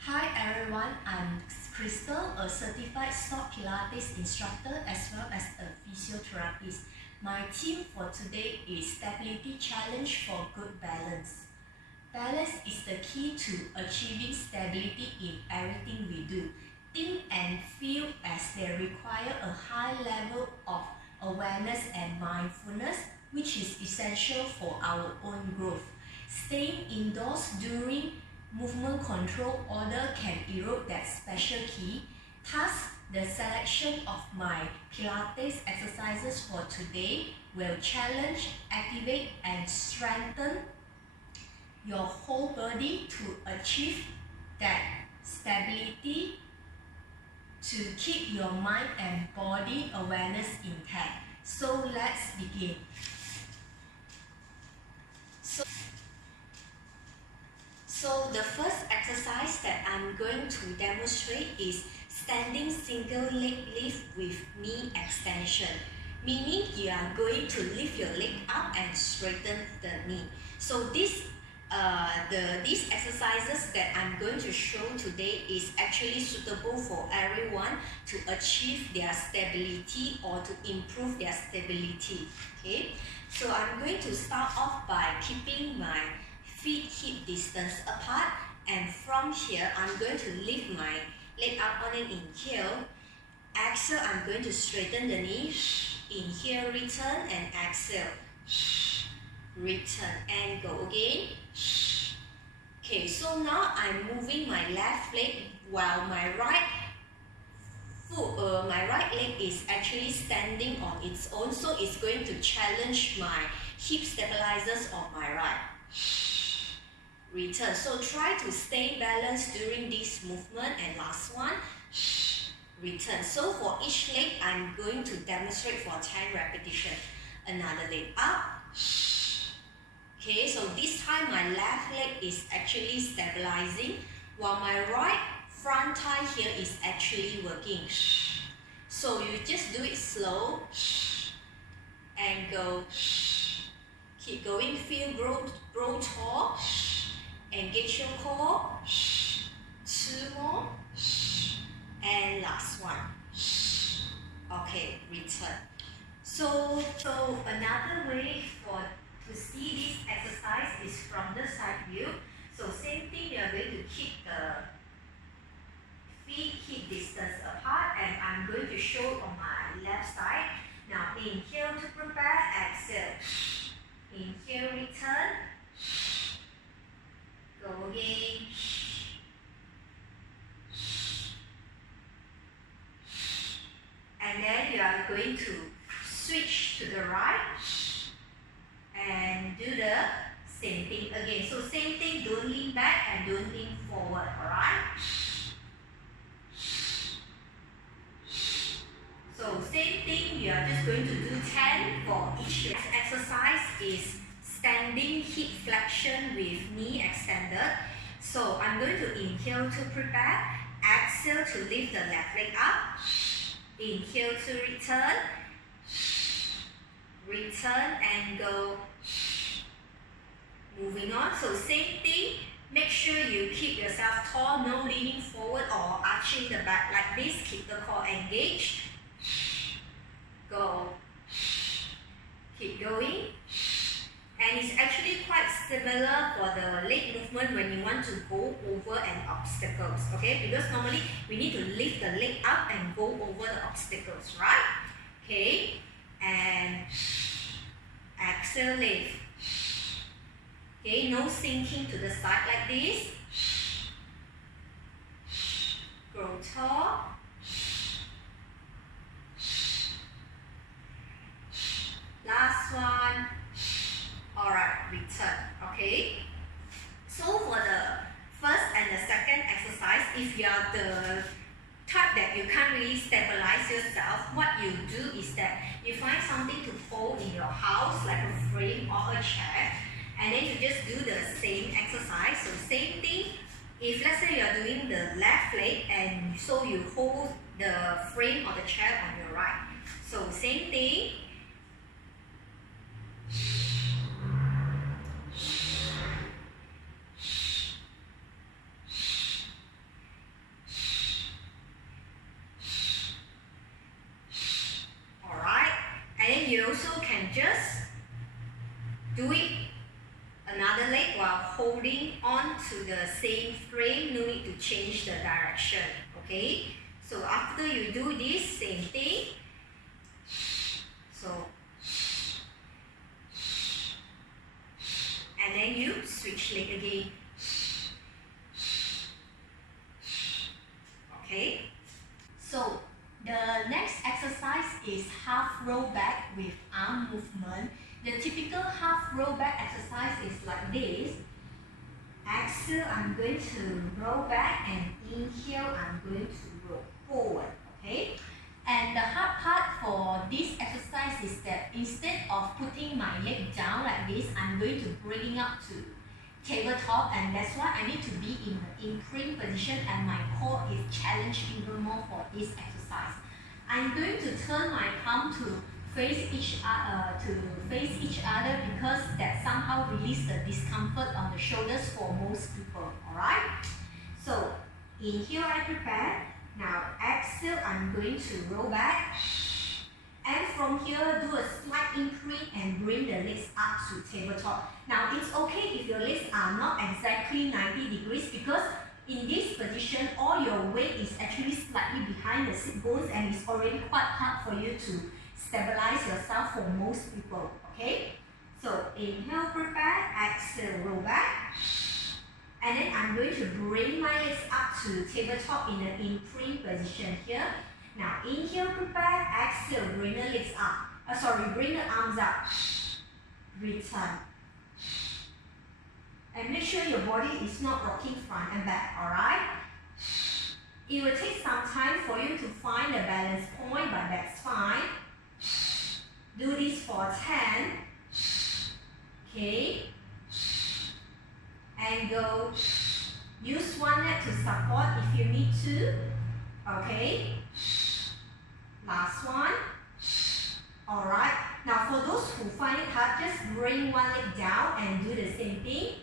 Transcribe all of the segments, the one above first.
Hi everyone, I'm Crystal, a certified STOTT Pilates instructor as well as a physiotherapist. My theme for today is Stability Challenge for Good Balance. Balance is the key to achieving stability in everything we do. Think and feel as they require a high level of awareness and mindfulness, which is essential for our own growth. Staying indoors during movement control order can erode that special key. Thus, the selection of my Pilates exercises for today will challenge, activate, and strengthen your whole body to achieve that stability, to keep your mind and body awareness intact. So let's begin. So the first exercise that I'm going to demonstrate is standing single leg lift with knee extension. Meaning you are going to lift your leg up and straighten the knee. So these exercises that I'm going to show today is actually suitable for everyone to achieve their stability or to improve their stability. Okay, so I'm going to start off by keeping my feet hip distance apart, and from here I'm going to lift my leg up on an inhale. Exhale, I'm going to straighten the knee. Inhale, return, and exhale. Return and go again. Okay, so now I'm moving my left leg while my right leg is actually standing on its own, so it's going to challenge my hip stabilizers of my right. Return. So try to stay balanced during this movement, and last one. Return. So for each leg, I'm going to demonstrate for 10 repetitions. Another leg up. Okay, so this time my left leg is actually stabilizing, while my right front thigh here is actually working. So you just do it slow and go. Keep going, feel grow tall. Engage your core. 2 more. And last one. Okay, return. So another way to see this exercise is from the side view. So same thing, you are going to keep the feet hip distance apart, and I'm going to show on my left side. Now inhale to prepare, exhale. Inhale, return. Go again. And then you are going to switch to the right and do the same thing again. So same thing, don't lean back and don't lean forward, alright? So same thing, you are just going to do 10 for each leg. Exercise is standing hip flexion with knee extended. So I'm going to inhale to prepare, exhale to lift the left leg up, inhale to return, return and go. Moving on, so same thing, make sure you keep yourself tall, no leaning forward or arching the back like this, keep the core engaged. Go. Keep going. And it's actually quite similar for the leg movement when you want to go over an obstacles, okay? Because normally we need to lift the leg up and go over the obstacles, right? Okay, and exhale, lift. Okay, no sinking to the side like this. Grow tall. Last one. Alright, return. Okay. So for the first and the second exercise, if you are the type that you can't really stabilize yourself, what you do is that you find something to hold in your house, like a frame or a chair, and then you just do the same exercise. So same thing, if let's say you are doing the left leg, and so you hold the frame or the chair on your right. So same thing. holding on to the same frame, no need to change the direction. Okay? So after you do this, same thing. So, and then you switch leg again. Okay? So, the next exercise is half roll back with arm movement. The typical half roll back exercise is like this. Exhale, I'm going to roll back, and inhale, I'm going to roll forward. Okay? And the hard part for this exercise is that instead of putting my leg down like this, I'm going to bring it up to tabletop, and that's why I need to be in the incline position, and my core is challenged even more for this exercise. I'm going to turn my palm to face each other because that somehow release the discomfort on the shoulders for most people. Alright? So inhale, I prepare. Now exhale, I'm going to roll back. And from here, do a slight increase and bring the legs up to tabletop. Now it's okay if your legs are not exactly 90 degrees because in this position, all your weight is actually slightly behind the sit bones and it's already quite hard for you to stabilize yourself for most people. Okay? So inhale, prepare, exhale, roll back. And then I'm going to bring my legs up to tabletop in an incline position here. Now inhale, prepare, exhale, bring the legs up. Bring the arms up. Return. And make sure your body is not rocking front and back, alright? It will take some time for you to find the balance point, but that's fine. Do this for 10. Okay. And go. Use one leg to support if you need to. Okay. Last one. Alright. Now for those who find it hard, just bring one leg down and do the same thing.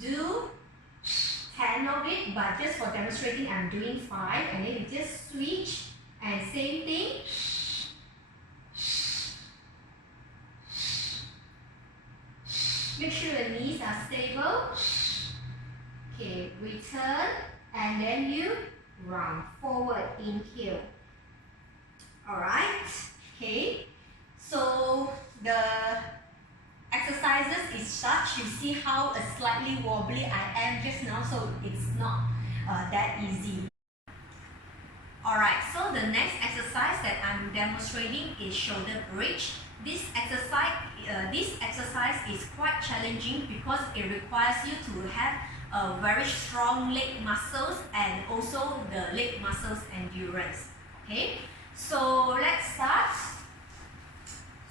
Do 10 of it, but just for demonstrating, I'm doing 5, and then you just switch and same thing. Make sure the knees are stable. Okay, return, and then you round forward, inhale. Alright, okay. So the exercises is such, you see how slightly wobbly I am just now, so it's not that easy. Alright, so the next exercise that I'm demonstrating is shoulder bridge. This exercise is quite challenging because it requires you to have a very strong leg muscles and also the leg muscles endurance. Okay, so let's start.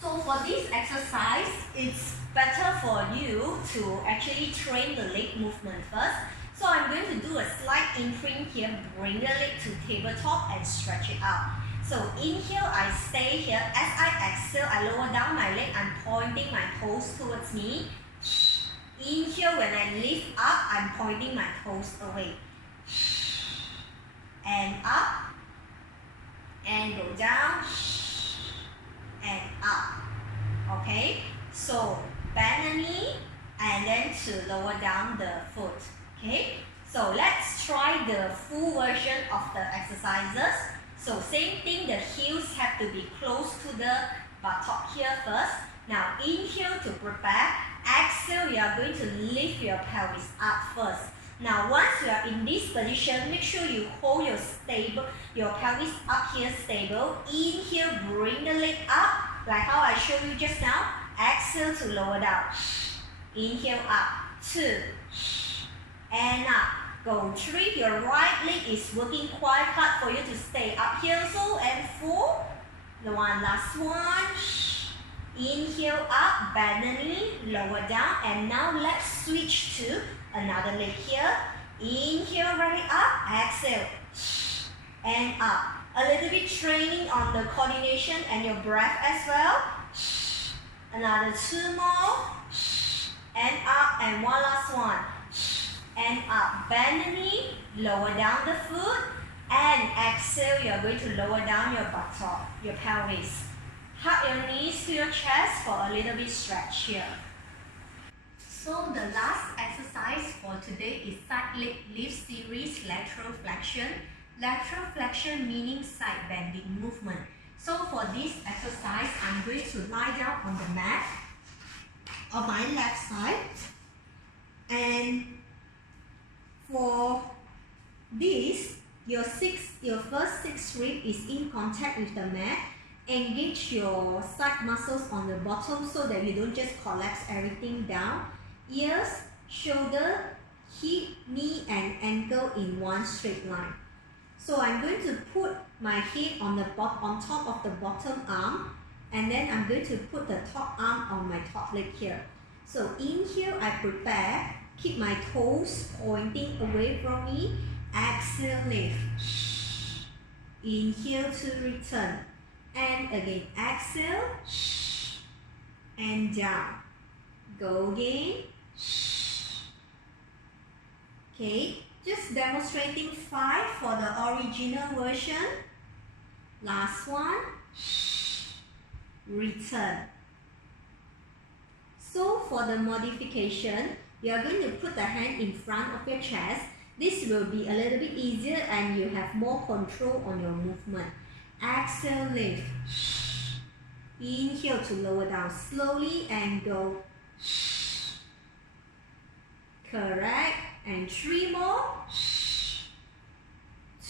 So for this exercise, it's better for you to actually train the leg movement first. So I'm going to do a slight incline here, bring the leg to tabletop and stretch it out. So inhale, I stay here. As I exhale, I lower down my leg. I'm pointing my toes towards me. Inhale, when I lift up, I'm pointing my toes away. And up. And go down. And up. Okay? So bend the knee and then to lower down the foot. Okay? So let's try the full version of the exercises. So same thing, the heels have to be close to the buttock here first. Now inhale to prepare. Exhale, you are going to lift your pelvis up first. Now once you are in this position, make sure you hold your pelvis up here stable. Inhale, bring the leg up, like how I showed you just now. Exhale to lower down. Inhale up, 2, and up. Go 3. Your right leg is working quite hard for you to stay up here also. And 4. The last one. Inhale up, bend the knee, lower down. And now let's switch to another leg here. Inhale, right up, exhale. And up. A little bit training on the coordination and your breath as well. Another 2 more. And up, and one last one. And up, bend the knee, lower down the foot, and exhale, you're going to lower down your buttock, your pelvis. Hug your knees to your chest for a little bit stretch here. So the last exercise for today is side leg lift series lateral flexion. Lateral flexion meaning side bending movement. So for this exercise, I'm going to lie down on the mat on my left side. And for this, your first 6 rib is in contact with the mat. Engage your side muscles on the bottom so that you don't just collapse everything down. Ears, shoulder, hip, knee and ankle in one straight line. So I'm going to put my head on top of the bottom arm, and then I'm going to put the top arm on my top leg here. So inhale, I prepare, keep my toes pointing away from me. Exhale, lift. Inhale to return. And again, exhale. And down. Go again. Okay, just demonstrating 5 for the original version. Last one. Return. So for the modification, you are going to put the hand in front of your chest. This will be a little bit easier and you have more control on your movement. Exhale, lift. Inhale to lower down slowly and go. Correct. And 3 more.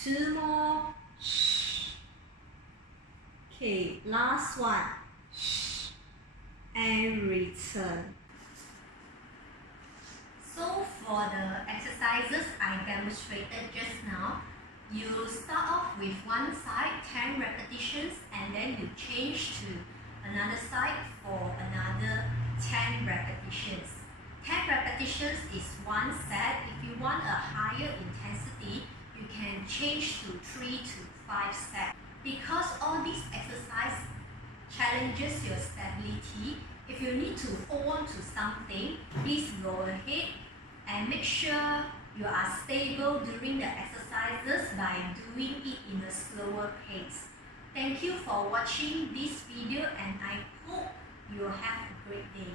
2 more. Okay, last one. And return. So for the exercises I demonstrated just now, you start off with one side, 10 repetitions, and then you change to another side for another 10 repetitions. 10 repetitions is one set. If you want a higher intensity, you can change to 3 to 5 sets. Because all these exercises challenges your stability, if you need to hold on to something, please go ahead and make sure you are stable during the exercises by doing it in a slower pace. Thank you for watching this video and I hope you have a great day.